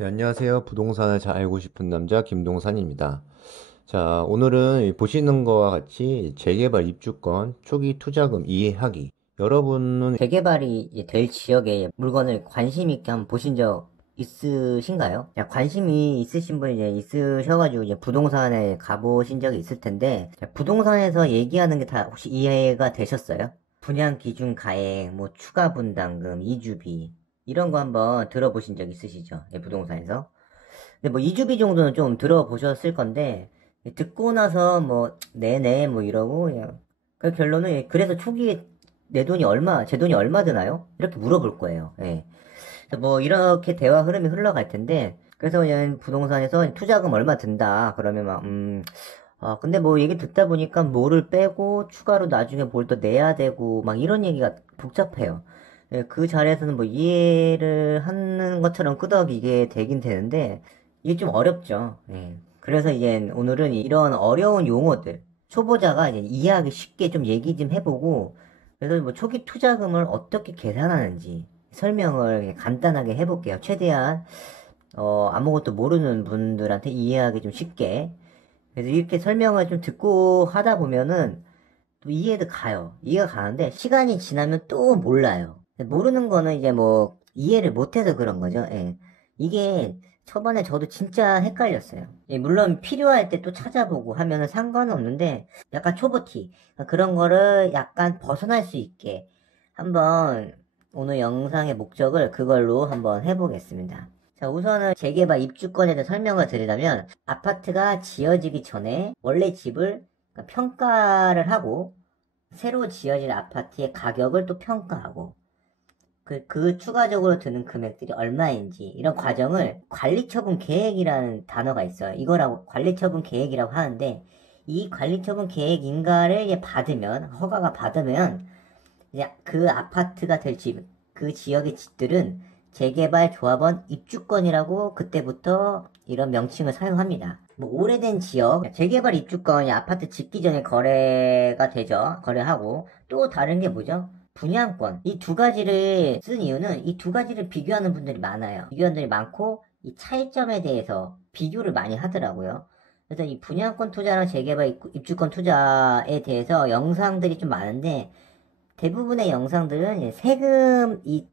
네, 안녕하세요. 부동산을 잘 알고 싶은 남자 김동산입니다. 자, 오늘은 보시는 거와 같이 재개발 입주권, 초기 투자금 이해하기. 여러분은 재개발이 이제 될 지역에 물건을 관심 있게 한번 보신 적 있으신가요? 야, 관심이 있으신 분이 이제 있으셔가지고 이제 부동산에 가보신 적이 있을 텐데, 자, 부동산에서 얘기하는 게 다 혹시 이해가 되셨어요? 분양 기준 가액, 뭐 추가 분담금, 이주비 이런 거 한번 들어보신 적 있으시죠? 예, 부동산에서. 근데 뭐 이주비 정도는 좀 들어보셨을 건데, 듣고 나서 뭐 네네 뭐 이러고 그냥 그 결론은 그래서 초기에 내 돈이 얼마, 제 돈이 얼마 드나요? 이렇게 물어볼 거예요. 예. 그래서 뭐 이렇게 대화 흐름이 흘러갈 텐데, 그래서 그냥 부동산에서 투자금 얼마 든다 그러면 막 근데 뭐 얘기 듣다 보니까 뭐를 빼고 추가로 나중에 뭘 더 내야 되고 막 이런 얘기가 복잡해요. 예, 그 자리에서는 뭐 이해를 하는 것처럼 끄덕이게 되긴 되는데 이게 좀 어렵죠. 예. 그래서 이제 오늘은 이런 어려운 용어들 초보자가 이제 이해하기 쉽게 좀 얘기 좀 해보고, 그래서 뭐 초기 투자금을 어떻게 계산하는지 설명을 간단하게 해볼게요. 최대한 아무것도 모르는 분들한테 이해하기 좀 쉽게. 그래서 이렇게 설명을 좀 듣고 하다 보면은 또 이해도 가요. 이해가 가는데 시간이 지나면 또 몰라요. 모르는 거는 이제 뭐 이해를 못해서 그런 거죠. 예. 이게 초반에 저도 진짜 헷갈렸어요. 예, 물론 필요할 때 또 찾아보고 하면은 상관은 없는데 약간 초보티 그런 거를 약간 벗어날 수 있게 한번 오늘 영상의 목적을 그걸로 한번 해보겠습니다. 자, 우선은 재개발 입주권에 대해 설명을 드리자면 아파트가 지어지기 전에 원래 집을 평가를 하고 새로 지어질 아파트의 가격을 또 평가하고 그 추가적으로 드는 금액들이 얼마인지 이런 과정을 관리처분 계획이라는 단어가 있어요. 이거라고 관리처분 계획이라고 하는데 이 관리처분 계획 인가를 이제 받으면 허가가 받으면 이제 그 아파트가 될 집, 그 지역의 집들은 재개발 조합원 입주권이라고 그때부터 이런 명칭을 사용합니다. 뭐 오래된 지역, 재개발 입주권이 아파트 짓기 전에 거래가 되죠. 거래하고 또 다른 게 뭐죠? 분양권. 이 두 가지를 쓴 이유는 이 두 가지를 비교하는 분들이 많아요. 비교하는 분들이 많고 이 차이점에 대해서 비교를 많이 하더라고요. 그래서 이 분양권 투자랑 재개발 입주권 투자에 대해서 영상들이 좀 많은데 대부분의 영상들은 이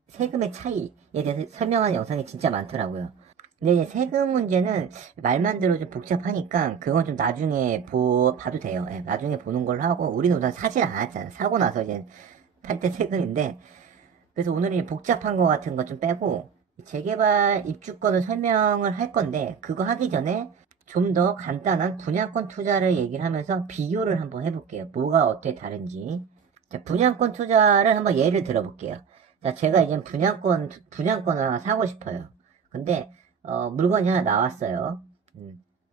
세금의 차이에 대해서 설명하는 영상이 진짜 많더라고요. 근데 이제 세금 문제는 말만 들어도 좀 복잡하니까 그건 좀 나중에 봐도 돼요. 예, 나중에 보는 걸로 하고 우리는 우선 사질 않았잖아. 사고 나서 이제 탈 때 세금인데, 그래서 오늘은 복잡한 거 같은 거 좀 빼고 재개발 입주권을 설명을 할 건데 그거 하기 전에 좀 더 간단한 분양권 투자를 얘기를 하면서 비교를 한번 해볼게요. 뭐가 어떻게 다른지. 자, 분양권 투자를 한번 예를 들어볼게요. 자, 제가 이제 분양권을 하나 사고 싶어요. 근데 물건이 하나 나왔어요.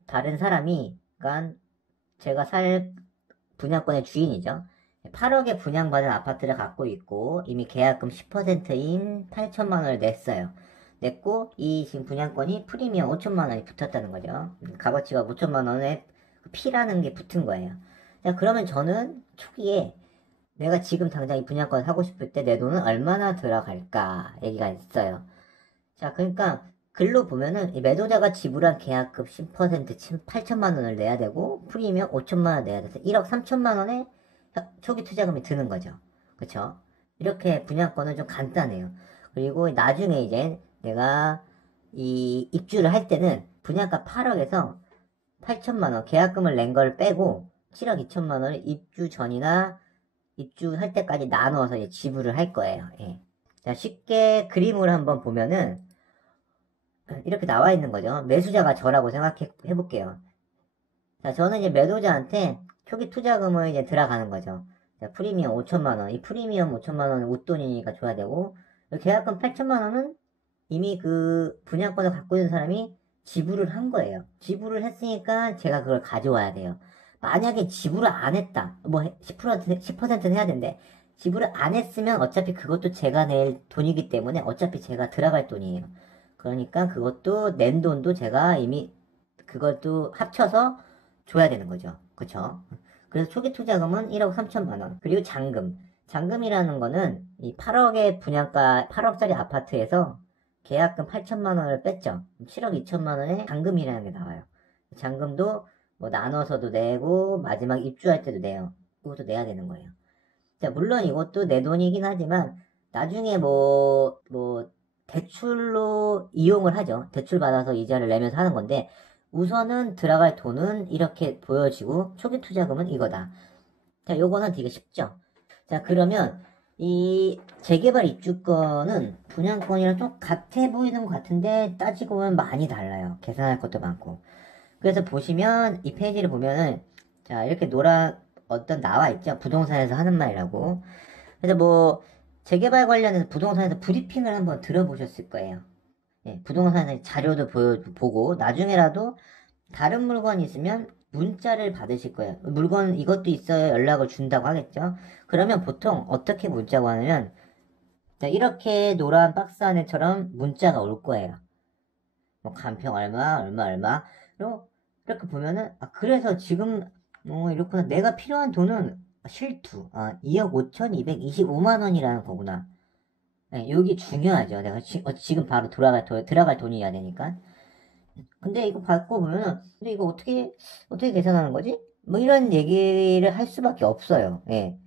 다른 사람이, 그러니까 제가 살 분양권의 주인이죠. 8억에 분양받은 아파트를 갖고 있고 이미 계약금 10%인 8천만 원을 냈어요. 냈고 이 지금 분양권이 프리미엄 5천만 원이 붙었다는 거죠. 값어치가 5천만 원에 P라는 게 붙은 거예요. 자, 그러면 저는 초기에 내가 지금 당장 이 분양권 사고 싶을 때 내 돈은 얼마나 들어갈까 얘기가 있어요. 자, 그러니까 글로 보면은 이 매도자가 지불한 계약금 10% 8천만 원을 내야 되고 프리미엄 5천만 원 내야 돼서 1억 3천만 원의 초기 투자금이 드는 거죠. 그쵸? 이렇게 분양권은 좀 간단해요. 그리고 나중에 이제 내가 이 입주를 할 때는 분양가 8억에서 8천만 원 계약금을 낸 걸 빼고 7억 2천만 원을 입주 전이나 입주할 때까지 나눠서 이제 지불을 할 거예요. 예. 자, 쉽게 그림을 한번 보면은 이렇게 나와 있는 거죠. 매수자가 저라고 생각해 볼게요. 자, 저는 이제 매도자한테 초기 투자금을 이제 들어가는 거죠. 자, 프리미엄 5천만 원. 이 프리미엄 5천만 원은 웃돈이니까 줘야 되고, 계약금 8천만 원은 이미 그 분양권을 갖고 있는 사람이 지불을 한 거예요. 지불을 했으니까 제가 그걸 가져와야 돼요. 만약에 지불을 안 했다. 뭐 10%는 해야 되는데 지불을 안 했으면 어차피 그것도 제가 낼 돈이기 때문에 어차피 제가 들어갈 돈이에요. 그러니까 그것도 낸 돈도 제가 이미 그것도 합쳐서 줘야 되는 거죠. 그쵸? 그래서 초기 투자금은 1억 3천만 원. 그리고 잔금. 잔금이라는 거는 이 8억의 분양가, 8억짜리 아파트에서 계약금 8천만 원을 뺐죠. 7억 2천만 원의 잔금이라는 게 나와요. 잔금도 뭐 나눠서도 내고 마지막 입주할 때도 내요. 이것도 내야 되는 거예요. 자, 물론 이것도 내 돈이긴 하지만 나중에 뭐 대출로 이용을 하죠. 대출 받아서 이자를 내면서 하는 건데 우선은 들어갈 돈은 이렇게 보여지고 초기 투자금은 이거다. 자, 요거는 되게 쉽죠. 자, 그러면 이 재개발 입주권은 분양권이랑 좀 같아 보이는 것 같은데 따지고 보면 많이 달라요. 계산할 것도 많고. 그래서 보시면 이 페이지를 보면은 자, 이렇게 노란 어떤 나와 있죠. 부동산에서 하는 말이라고. 그래서 뭐 재개발 관련해서 부동산에서 브리핑을 한번 들어보셨을 거예요. 예, 부동산의 자료도 보고 나중에라도 다른 물건이 있으면 문자를 받으실 거예요. 물건 이것도 있어야 연락을 준다고 하겠죠. 그러면 보통 어떻게 문자가 하냐면 자, 이렇게 노란 박스 안에처럼 문자가 올 거예요. 뭐 간평 얼마 얼마 얼마로 이렇게 보면은 그래서 지금 이렇구나 내가 필요한 돈은 실투 2억 5,225만 원이라는 거구나. 네, 여기 중요하죠. 내가 지금 바로 들어갈 돈이어야 되니까. 근데 이거 받고 보면은, 근데 이거 어떻게 계산하는 거지? 뭐 이런 얘기를 할 수밖에 없어요. 예.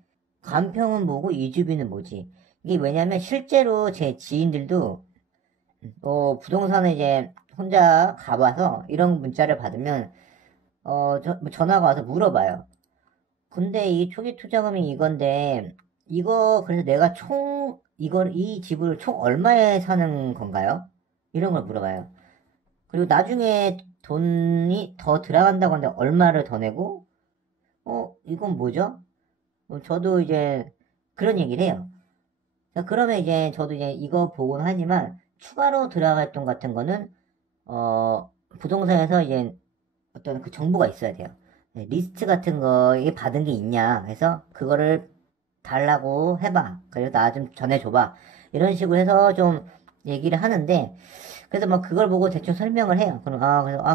간평은 뭐고, 이주비는 뭐지? 이게 왜냐면 실제로 제 지인들도, 부동산에 이제 혼자 가봐서 이런 문자를 받으면, 뭐 전화가 와서 물어봐요. 근데 이 초기 투자금이 이건데, 그래서 내가 이 집을 총 얼마에 사는 건가요? 이런 걸 물어봐요. 그리고 나중에 돈이 더 들어간다고 하는데 얼마를 더 내고, 이건 뭐죠? 저도 이제 그런 얘기를 해요. 자, 그러면 이제 저도 이제 이거 보곤 하지만 추가로 들어갈 돈 같은 거는, 부동산에서 이제 어떤 그 정보가 있어야 돼요. 네, 리스트 같은 거에 받은 게 있냐 해서 그거를 달라고 해봐. 그리고 나 좀 전해줘봐. 이런 식으로 해서 좀 얘기를 하는데, 그래서 막 그걸 보고 대충 설명을 해요. 그럼,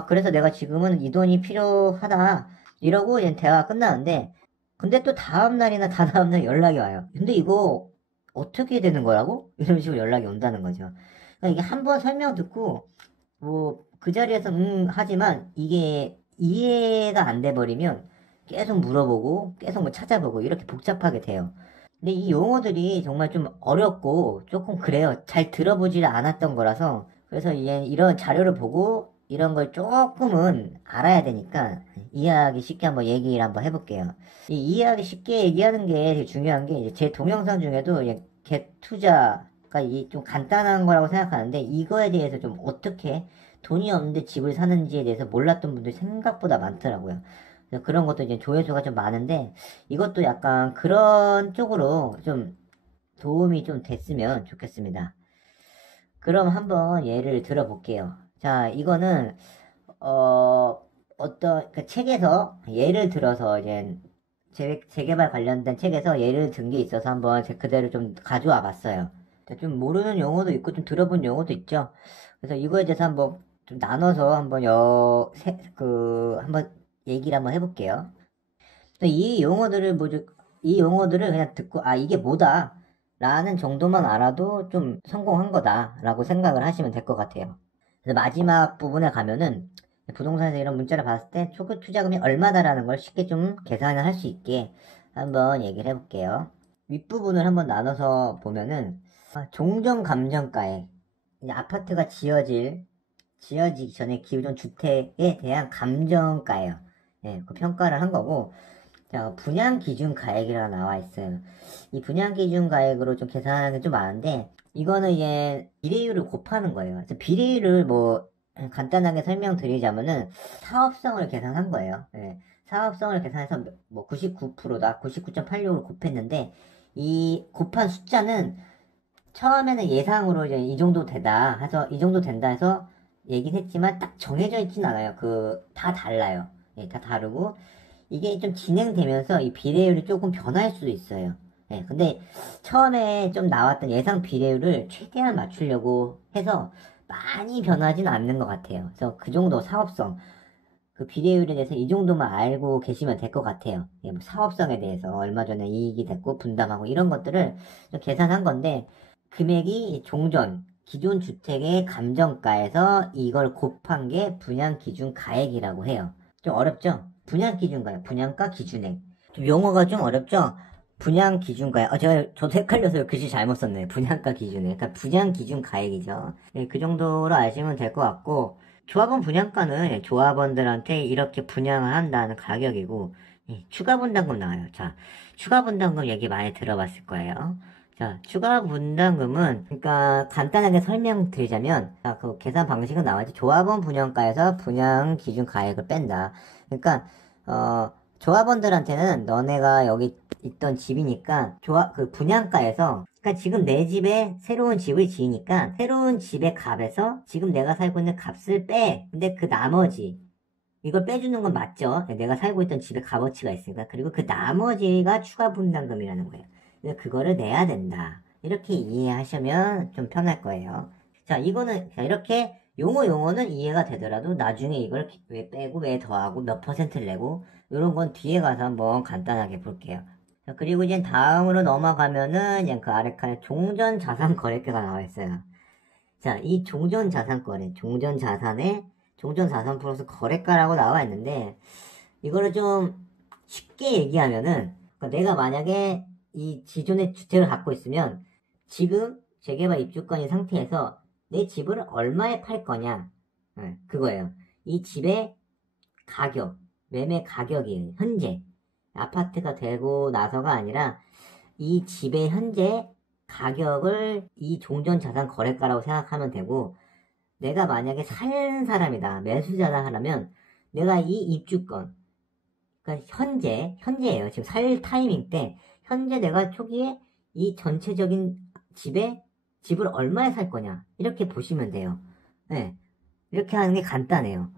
그래서 내가 지금은 이 돈이 필요하다. 이러고 이제 대화가 끝나는데, 근데 또 다음날이나 다다음날 연락이 와요. 근데 이거 어떻게 되는 거라고? 이런 식으로 연락이 온다는 거죠. 그러니까 이게 한 번 설명 듣고, 뭐, 그 자리에서 하지만 이게 이해가 안 돼 버리면 계속 물어보고, 계속 뭐 찾아보고, 이렇게 복잡하게 돼요. 근데 이 용어들이 정말 좀 어렵고 조금 그래요. 잘 들어보질 않았던 거라서. 그래서 이제 이런 자료를 보고 이런 걸 조금은 알아야 되니까 이해하기 쉽게 한번 얘기를 한번 해볼게요. 이해하기 쉽게 얘기하는 게 되게 중요한 게 이제 제 동영상 중에도 갭 투자가 좀 간단한 거라고 생각하는데 이거에 대해서 좀 어떻게 돈이 없는데 집을 사는지에 대해서 몰랐던 분들이 생각보다 많더라고요. 그래서 그런 것도 이제 조회수가 좀 많은데 이것도 약간 그런 쪽으로 좀 도움이 좀 됐으면 좋겠습니다. 그럼 한번 예를 들어볼게요. 자, 이거는 어떤 그 책에서 예를 들어서 이제 재개발 관련된 책에서 예를 든 게 있어서 한번 제 그대로 좀 가져와 봤어요. 좀 모르는 용어도 있고 좀 들어본 용어도 있죠. 그래서 이거에 대해서 한번 좀 나눠서 한번 한번 얘기를 한번 해볼게요. 이 용어들을 그냥 듣고, 이게 뭐다. 라는 정도만 알아도 좀 성공한 거다. 라고 생각을 하시면 될 것 같아요. 그래서 마지막 부분에 가면은, 부동산에서 이런 문자를 받았을 때 초기 투자금이 얼마다라는 걸 쉽게 좀 계산을 할 수 있게 한번 얘기를 해볼게요. 윗부분을 한번 나눠서 보면은, 종전 감정가액. 이제 아파트가 지어지기 전에 기존 주택에 대한 감정가예요. 예, 그 평가를 한 거고, 자, 분양 기준 가액이라고 나와 있어요. 이 분양 기준 가액으로 좀 계산하는 게 좀 많은데, 이거는 이제 비례율을 곱하는 거예요. 그래서 비례율을 뭐, 간단하게 설명드리자면은, 사업성을 계산한 거예요. 예, 사업성을 계산해서 뭐 99%다, 99.86을 곱했는데, 이 곱한 숫자는 처음에는 예상으로 이제 이 정도 되다 해서, 이 정도 된다 해서 얘기는 했지만 딱 정해져 있진 않아요. 다 달라요. 예, 다 다르고, 이게 좀 진행되면서 이 비례율이 조금 변할 수도 있어요. 예, 근데 처음에 좀 나왔던 예상 비례율을 최대한 맞추려고 해서 많이 변하진 않는 것 같아요. 그래서 그 정도 사업성, 그 비례율에 대해서 이 정도만 알고 계시면 될 것 같아요. 예, 뭐 사업성에 대해서 얼마 전에 이익이 됐고 분담하고 이런 것들을 좀 계산한 건데 금액이 종전, 기존 주택의 감정가에서 이걸 곱한 게 분양기준가액이라고 해요. 좀 어렵죠? 분양기준가액, 분양가 기준액. 좀 용어가 좀 어렵죠? 분양기준가액. 저도 헷갈려서 글씨 잘못 썼네. 분양가 기준액. 그러니까 분양기준가액이죠. 네, 그 정도로 아시면 될 것 같고, 조합원 분양가는 조합원들한테 이렇게 분양을 한다는 가격이고, 추가 분담금 나와요. 자, 추가 분담금 얘기 많이 들어봤을 거예요. 자, 추가 분담금은, 그러니까 간단하게 설명드리자면, 그 계산 방식은 나와있죠. 조합원 분양가에서 분양 기준 가액을 뺀다. 그러니까, 조합원들한테는 너네가 여기 있던 집이니까, 그 분양가에서, 그러니까 지금 내 집에 새로운 집을 지으니까, 새로운 집의 값에서 지금 내가 살고 있는 값을 빼. 근데 그 나머지, 이걸 빼주는 건 맞죠? 내가 살고 있던 집의 값어치가 있으니까. 그리고 그 나머지가 추가 분담금이라는 거예요. 그래서 그거를 내야 된다. 이렇게 이해하시면 좀 편할 거예요. 자, 이거는, 자, 이렇게 용어는 이해가 되더라도 나중에 이걸 왜 빼고 왜 더하고 몇 퍼센트를 내고 이런 건 뒤에 가서 한번 간단하게 볼게요. 자, 그리고 이제 다음으로 넘어가면은 그냥 그 아래 칸에 종전자산거래가가 나와 있어요. 자, 이 종전자산거래, 종전자산 플러스 거래가라고 나와 있는데, 이거를 좀 쉽게 얘기하면은, 그러니까 내가 만약에 이 기존의 주택을 갖고 있으면, 지금 재개발 입주권인 상태에서 내 집을 얼마에 팔 거냐, 그거예요. 이 집의 가격, 매매 가격이 현재, 아파트가 되고 나서가 아니라, 이 집의 현재 가격을 이 종전자산 거래가라고 생각하면 되고, 내가 만약에 사는 사람이다, 매수자다 하려면, 내가 이 입주권, 그러니까 현재예요. 지금 살 타이밍 때, 현재 내가 초기에 이 전체적인 집을 얼마에 살 거냐, 이렇게 보시면 돼요. 네. 이렇게 하는 게 간단해요.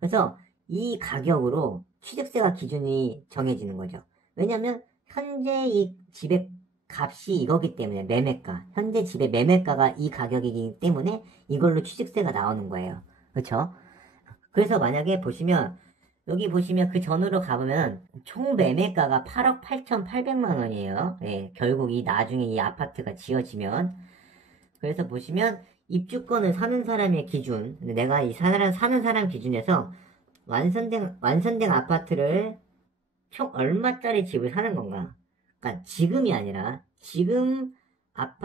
그래서 이 가격으로 취득세가 기준이 정해지는 거죠. 왜냐면, 현재 이 집의 값이 이거기 때문에 매매가, 현재 집의 매매가가 이 가격이기 때문에 이걸로 취득세가 나오는 거예요. 그렇죠? 그래서 만약에 보시면 여기 보시면 그 전으로 가보면 총 매매가가 8억 8,800만 원이에요. 네, 결국 이 나중에 이 아파트가 지어지면. 그래서 보시면 입주권을 사는 사람의 기준, 내가 이 사는 사람 기준에서 완성된 아파트를 총 얼마짜리 집을 사는 건가? 그러니까 지금이 아니라 지금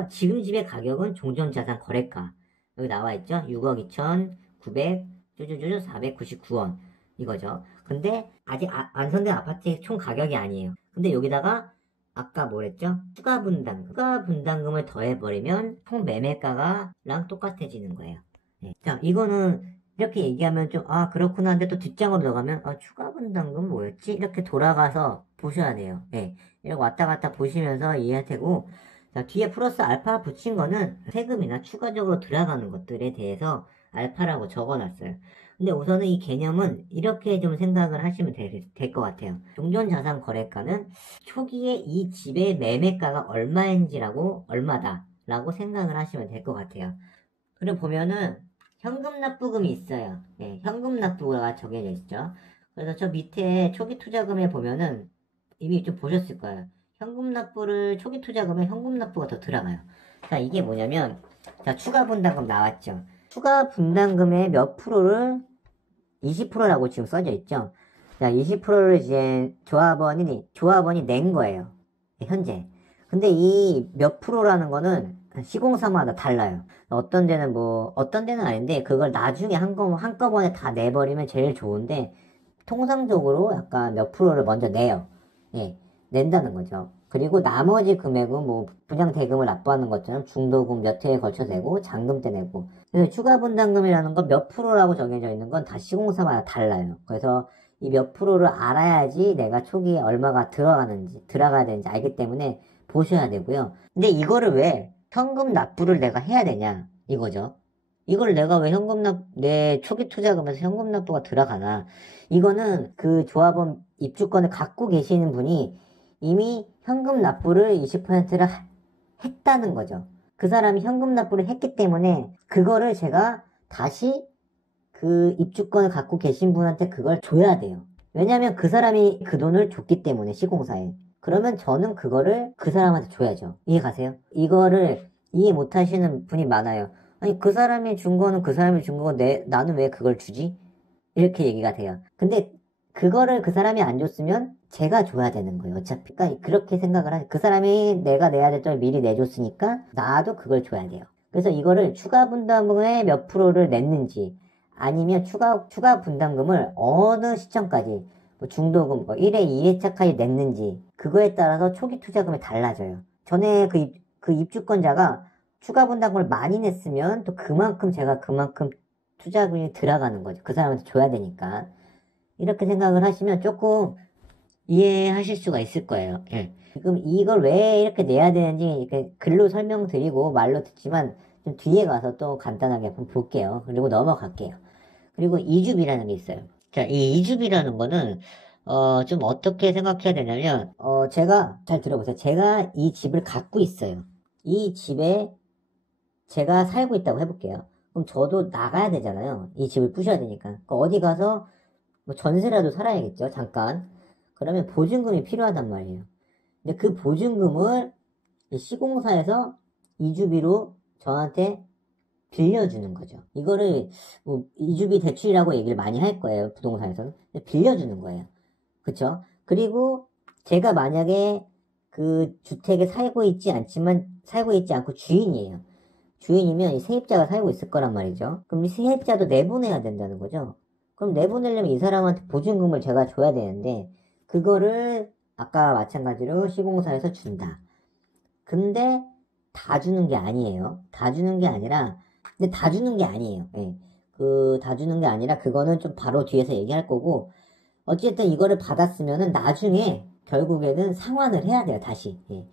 집의 가격은 종전자산 거래가 여기 나와 있죠? 6억 2,900 쪼쪼쪼 499원 이거죠. 근데 아직 완성된 아파트의 총 가격이 아니에요. 근데 여기다가 아까 뭐랬죠? 추가 분담금을 더해버리면 총 매매가랑 똑같아지는 거예요. 네. 자, 이거는 이렇게 얘기하면 좀, 그렇구나. 근데 또 뒷장으로 들어가면, 추가 분담금 뭐였지? 이렇게 돌아가서 보셔야 돼요. 네. 이렇게 왔다 갔다 보시면서 이해할 테고, 자, 뒤에 플러스 알파 붙인 거는 세금이나 추가적으로 들어가는 것들에 대해서 알파라고 적어놨어요. 근데 우선은 이 개념은 이렇게 좀 생각을 하시면 될 것 같아요. 종전자산 거래가는 초기에 이 집의 매매가가 얼마다라고 생각을 하시면 될 것 같아요. 그리고 보면은, 현금 납부금이 있어요. 네, 현금 납부가 정해져 있죠. 그래서 저 밑에 초기 투자금에 보면은 이미 좀 보셨을 거예요. 초기 투자금에 현금 납부가 더 들어가요. 자, 이게 뭐냐면, 자, 추가 분담금 나왔죠. 추가 분담금의 몇 프로를 20%라고 지금 써져 있죠. 자, 20%를 이제 조합원이 낸 거예요. 현재. 근데 이 몇 프로라는 거는 시공사마다 달라요. 어떤 데는 아닌데, 그걸 나중에 한꺼번에 다 내버리면 제일 좋은데, 통상적으로 약간 몇 프로를 먼저 내요. 예, 낸다는 거죠. 그리고 나머지 금액은 분양 대금을 납부하는 것처럼 중도금 몇 회에 걸쳐서 내고, 잔금 때 내고. 그래서 추가 분담금이라는 건 몇 프로라고 정해져 있는 건 다 시공사마다 달라요. 그래서 이 몇 프로를 알아야지 내가 초기에 얼마가 들어가야 되는지 알기 때문에 보셔야 되고요. 근데 이거를 왜 현금 납부를 내가 해야 되냐, 이거죠. 이걸 내가 왜 내 초기 투자금에서 현금 납부가 들어가나. 이거는 그 조합원 입주권을 갖고 계시는 분이 이미 현금 납부를 20%를 했다는 거죠. 그 사람이 현금 납부를 했기 때문에 그거를 제가 다시 그 입주권을 갖고 계신 분한테 그걸 줘야 돼요. 왜냐면 그 사람이 그 돈을 줬기 때문에 시공사에. 그러면 저는 그거를 그 사람한테 줘야죠. 이해 가세요? 이거를 이해 못 하시는 분이 많아요. 아니, 그 사람이 준 거는 그 사람이 준 거고, 나는 왜 그걸 주지? 이렇게 얘기가 돼요. 근데 그거를 그 사람이 안 줬으면 제가 줘야 되는 거예요. 어차피. 그러니까 그렇게 생각을 하죠. 그 사람이 내가 내야 될 돈을 미리 내줬으니까 나도 그걸 줘야 돼요. 그래서 이거를 추가 분담금의 몇 프로를 냈는지 아니면 추가 분담금을 어느 시점까지 뭐 중도금 뭐 1회, 2회차까지 냈는지 그거에 따라서 초기 투자금이 달라져요. 전에 그 입주권자가 추가 분담금을 많이 냈으면 또 제가 그만큼 투자금이 들어가는 거죠. 그 사람한테 줘야 되니까. 이렇게 생각을 하시면 조금 이해하실 수가 있을 거예요. 예. 지금 이걸 왜 이렇게 내야 되는지 이렇게 글로 설명드리고 말로 듣지만 좀 뒤에 가서 또 간단하게 한번 볼게요. 그리고 넘어갈게요. 그리고 이주비라는 게 있어요. 자, 이 이주비라는 거는 좀 어떻게 생각해야 되냐면 제가 잘 들어보세요. 제가 이 집을 갖고 있어요. 이 집에 제가 살고 있다고 해볼게요. 그럼 저도 나가야 되잖아요. 이 집을 부셔야 되니까. 그러니까 어디 가서 뭐 전세라도 살아야겠죠. 잠깐. 그러면 보증금이 필요하단 말이에요. 근데 그 보증금을 이 시공사에서 이주비로 저한테 빌려주는 거죠. 이거를 뭐 이주비 대출이라고 얘기를 많이 할 거예요. 부동산에서는. 빌려주는 거예요. 그쵸? 그리고 제가 만약에 그 주택에 살고 있지 않고 주인이에요. 주인이면 이 세입자가 살고 있을 거란 말이죠. 그럼 이 세입자도 내보내야 된다는 거죠. 그럼 내보내려면 이 사람한테 보증금을 제가 줘야 되는데 그거를 아까 마찬가지로 시공사에서 준다. 근데 다 주는 게 아니에요. 다 주는 게 아니라 근데 다 주는 게 아니에요. 예. 다 주는 게 아니라 그거는 좀 바로 뒤에서 얘기할 거고 어쨌든 이거를 받았으면은 나중에 결국에는 상환을 해야 돼요. 다시. 예.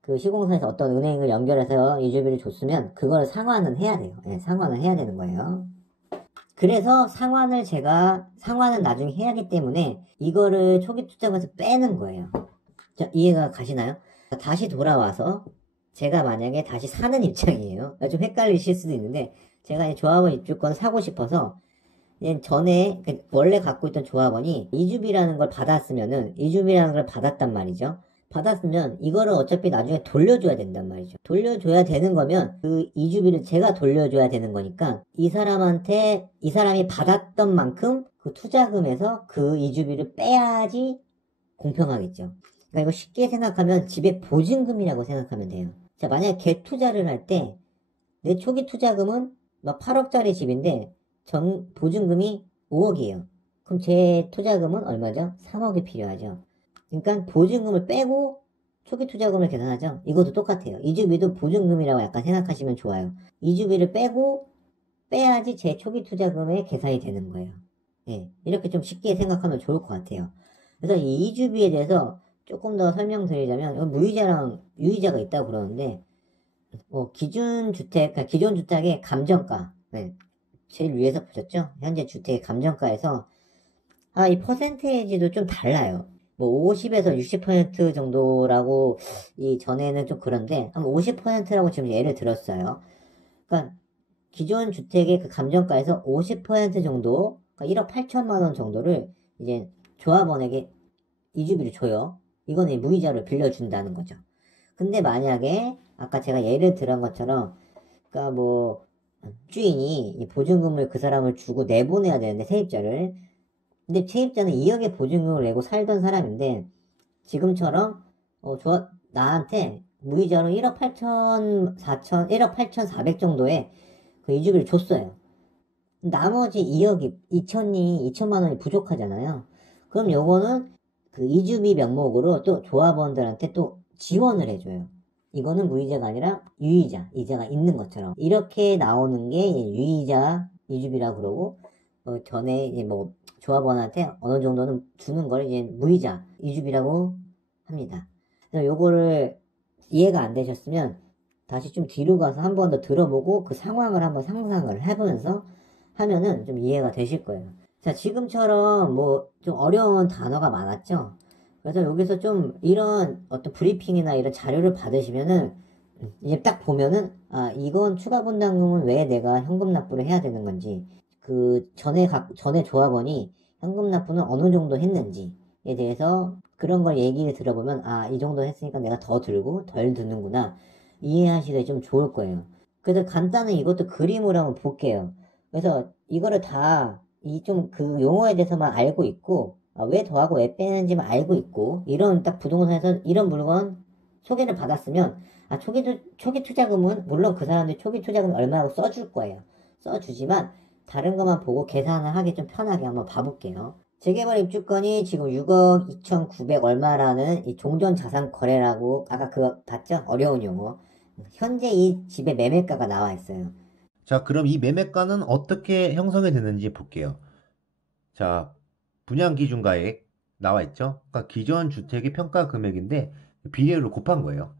그 시공사에서 어떤 은행을 연결해서 이주비를 줬으면 그걸 상환은 해야 돼요. 예, 상환을 해야 되는 거예요. 그래서 상환은 나중에 해야 하기 때문에 이거를 초기 투자금에서 빼는 거예요. 자, 이해가 가시나요? 다시 돌아와서 제가 만약에 다시 사는 입장이에요. 좀 헷갈리실 수도 있는데 제가 이 조합원 입주권 사고 싶어서 전에 원래 갖고 있던 조합원이 이주비라는 걸 받았단 말이죠. 받았으면 이거를 어차피 나중에 돌려줘야 된단 말이죠. 돌려줘야 되는 거면 그 이주비를 제가 돌려줘야 되는 거니까 이 사람이 받았던 만큼 그 투자금에서 그 이주비를 빼야지 공평하겠죠. 그러니까 이거 쉽게 생각하면 집의 보증금이라고 생각하면 돼요. 자, 만약에 갭투자를 할 때 내 초기 투자금은 막 8억짜리 집인데 보증금이 5억이에요. 그럼 제 투자금은 얼마죠? 3억이 필요하죠. 그러니까 보증금을 빼고 초기 투자금을 계산하죠. 이것도 똑같아요. 이주비도 보증금이라고 약간 생각하시면 좋아요. 이주비를 빼야지 제 초기 투자금의 계산이 되는 거예요. 예, 이렇게 좀 쉽게 생각하면 좋을 것 같아요. 그래서 이 이주비에 대해서 조금 더 설명드리자면 무이자랑 유이자가 있다고 그러는데 기존 주택의 감정가, 네, 제일 위에서 보셨죠? 현재 주택의 감정가에서 이 퍼센테이지도 좀 달라요. 뭐 50에서 60% 정도라고 전에는 좀 그런데 한 50%라고 지금 예를 들었어요. 그러니까 기존 주택의 그 감정가에서 50% 정도, 그러니까 1억 8천만 원 정도를 이제 조합원에게 이주비를 줘요. 이거는 무이자로 빌려준다는 거죠. 근데 만약에 아까 제가 예를 들은 것처럼 그러니까 뭐 주인이 보증금을 그 사람을 주고 내보내야 되는데 세입자를 근데 세입자는 2억의 보증금을 내고 살던 사람인데 지금처럼 나한테 무이자로 1억 8천 4백 정도의 그 이주비를 줬어요. 나머지 2천만 원이 부족하잖아요. 그럼 요거는 그 이주비 명목으로 또 조합원들한테 또 지원을 해줘요. 이거는 무이자가 아니라 유이자, 이자가 있는 것처럼. 이렇게 나오는 게 유이자, 이주비라고 그러고, 전에 이제 뭐 조합원한테 어느 정도는 주는 걸 이제 무이자, 이주비라고 합니다. 그래서 요거를 이해가 안 되셨으면 다시 좀 뒤로 가서 한 번 더 들어보고 그 상황을 한번 상상을 해보면서 하면은 좀 이해가 되실 거예요. 자, 지금처럼 뭐 좀 어려운 단어가 많았죠? 그래서 여기서 좀 이런 어떤 브리핑이나 이런 자료를 받으시면은 이제 딱 보면은 이건 추가 분담금은 왜 내가 현금 납부를 해야 되는 건지 그 전에 조합원이 현금 납부는 어느 정도 했는지에 대해서 그런 걸 얘기를 들어보면 이 정도 했으니까 내가 더 들고 덜 드는구나 이해하시기에 좀 좋을 거예요. 그래서 간단히 이것도 그림으로 한번 볼게요. 그래서 이거를 다 이 좀 그 용어에 대해서만 알고 있고 왜 더하고 왜 빼는지만 알고 있고 이런 딱 부동산에서 이런 물건 소개를 받았으면 초기 투자금은 물론 그 사람들이 초기 투자금이 얼마라고 써줄 거예요. 써주지만 다른 것만 보고 계산을 하기 좀 편하게 한번 봐볼게요. 재개발 입주권이 지금 6억 2,900 얼마라는 이 종전자산 거래라고 아까 그거 봤죠? 어려운 용어. 현재 이 집의 매매가가 나와 있어요. 자, 그럼 이 매매가는 어떻게 형성이 되는지 볼게요. 자, 분양기준가액 나와 있죠? 그러니까 기존 주택의 평가 금액인데 비례로 곱한 거예요.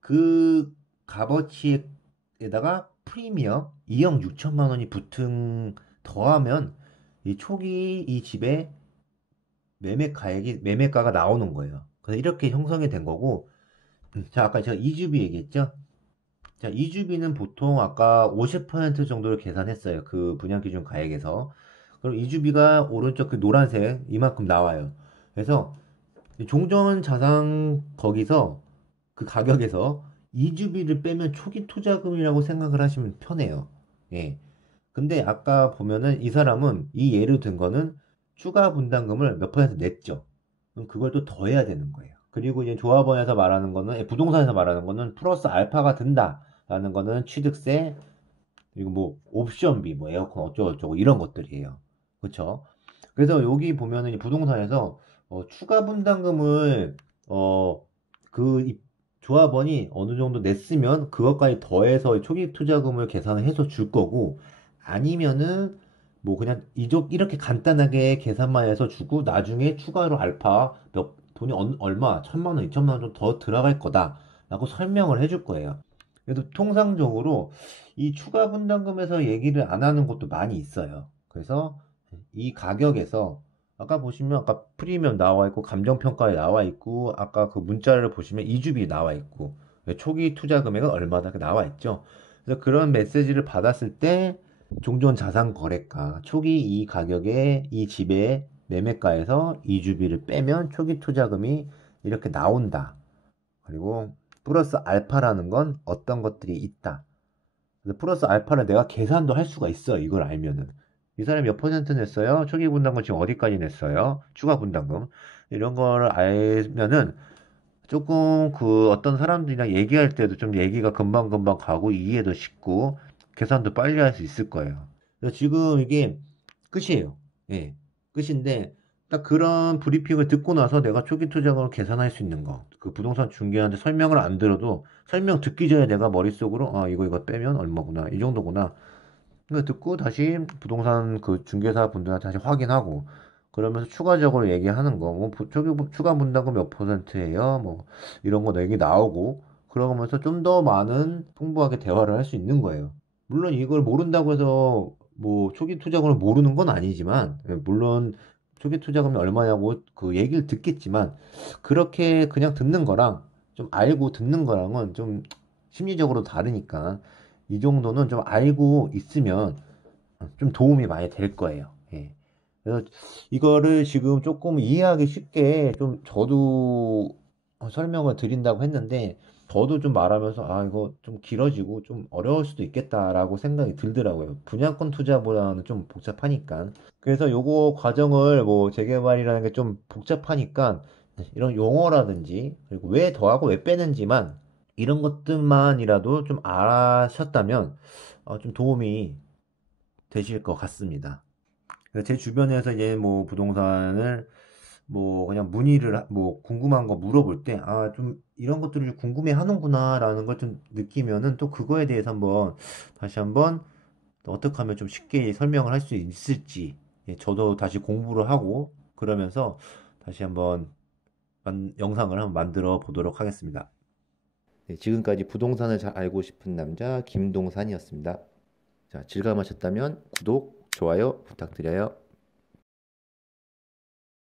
그 값어치에다가 프리미엄 2억 6천만 원이 붙은 더하면 이 초기 이 집의 매매가가 나오는 거예요. 그래서 이렇게 형성이 된 거고, 자, 아까 제가 이주비 얘기했죠? 자, 이주비는 보통 아까 50% 정도를 계산했어요. 그 분양기준 가액에서. 그럼 이주비가 오른쪽 그 노란색 이만큼 나와요. 그래서 종전 자산 거기서 그 가격에서 이주비를 빼면 초기 투자금이라고 생각을 하시면 편해요. 예. 근데 아까 보면은 이 사람은 이 예를 든 거는 추가 분담금을 몇 퍼센트 냈죠. 그럼 그걸 또 더해야 되는 거예요. 그리고 이제 조합원에서 말하는 거는, 부동산에서 말하는 거는 플러스 알파가 든다라는 거는 취득세, 그리고 뭐 옵션비, 뭐 에어컨 어쩌고저쩌고 이런 것들이에요. 그렇죠? 그래서 여기 보면은 이 부동산에서 추가 분담금을 어, 그 조합원이 어느 정도 냈으면 그것까지 더해서 초기 투자금을 계산을 해서 줄 거고, 아니면은 뭐 그냥 이렇게 간단하게 계산만 해서 주고 나중에 추가로 알파 돈이 얼마 1,000만 원, 2천만 원 좀 더 들어갈 거다라고 설명을 해줄 거예요. 그래도 통상적으로 이 추가 분담금에서 얘기를 안 하는 것도 많이 있어요. 그래서 이 가격에서 아까 보시면 아까 프리미엄 나와 있고 감정평가에 나와 있고 아까 그 문자를 보시면 이주비 나와 있고 초기 투자 금액은 얼마다 나와 있죠. 그래서 그런 메시지를 받았을 때 종전 자산 거래가 초기 이 가격에 이 집의 매매가에서 이주비를 빼면 초기 투자금이 이렇게 나온다. 그리고 플러스 알파라는 건 어떤 것들이 있다. 그래서 플러스 알파를 내가 계산도 할 수가 있어. 이걸 알면은. 이 사람이 몇 퍼센트 냈어요? 초기 분담금 지금 어디까지 냈어요? 추가 분담금. 이런 거를 알면은 조금 그 어떤 사람들이랑 얘기할 때도 좀 얘기가 금방금방 가고 이해도 쉽고 계산도 빨리 할 수 있을 거예요. 그래서 지금 이게 끝이에요. 예. 끝인데 딱 그런 브리핑을 듣고 나서 내가 초기 투자금을 계산할 수 있는 거. 그 부동산 중개한테 설명을 안 들어도 설명 듣기 전에 내가 머릿속으로 이거 빼면 얼마구나. 이 정도구나. 이거 듣고 다시 부동산 그 중개사 분들한테 다시 확인하고 그러면서 추가적으로 얘기하는 거, 뭐 추가 분담금 몇 퍼센트예요, 뭐 이런 거 얘기 나오고 그러면서 좀 더 많은 풍부하게 대화를 할 수 있는 거예요. 물론 이걸 모른다고 해서 뭐 초기 투자금을 모르는 건 아니지만, 물론 초기 투자금이 얼마냐고 그 얘기를 듣겠지만 그렇게 그냥 듣는 거랑 좀 알고 듣는 거랑은 좀 심리적으로 다르니까 이 정도는 좀 알고 있으면 좀 도움이 많이 될 거예요. 예. 그래서 이거를 지금 조금 이해하기 쉽게 좀 저도 설명을 드린다고 했는데 저도 좀 말하면서 이거 좀 길어지고 좀 어려울 수도 있겠다라고 생각이 들더라고요. 분양권 투자보다는 좀 복잡하니까. 그래서 요거 과정을 뭐 재개발이라는 게 좀 복잡하니까 이런 용어라든지 그리고 왜 더하고 왜 빼는지만 이런 것들만이라도 좀 아셨다면 좀 도움이 되실 것 같습니다. 그래서 제 주변에서 이제 뭐 부동산을 뭐 그냥 뭐 궁금한 거 물어볼 때 좀 이런 것들을 좀 궁금해 하는구나라는 걸 좀 느끼면은 또 그거에 대해서 다시 한번 어떻게 하면 좀 쉽게 설명을 할 수 있을지 저도 다시 공부를 하고 그러면서 다시 한번 영상을 한번 만들어 보도록 하겠습니다. 네, 지금까지 부동산을 잘 알고 싶은 남자 김동산이었습니다. 자, 즐거우셨다면 구독, 좋아요 부탁드려요.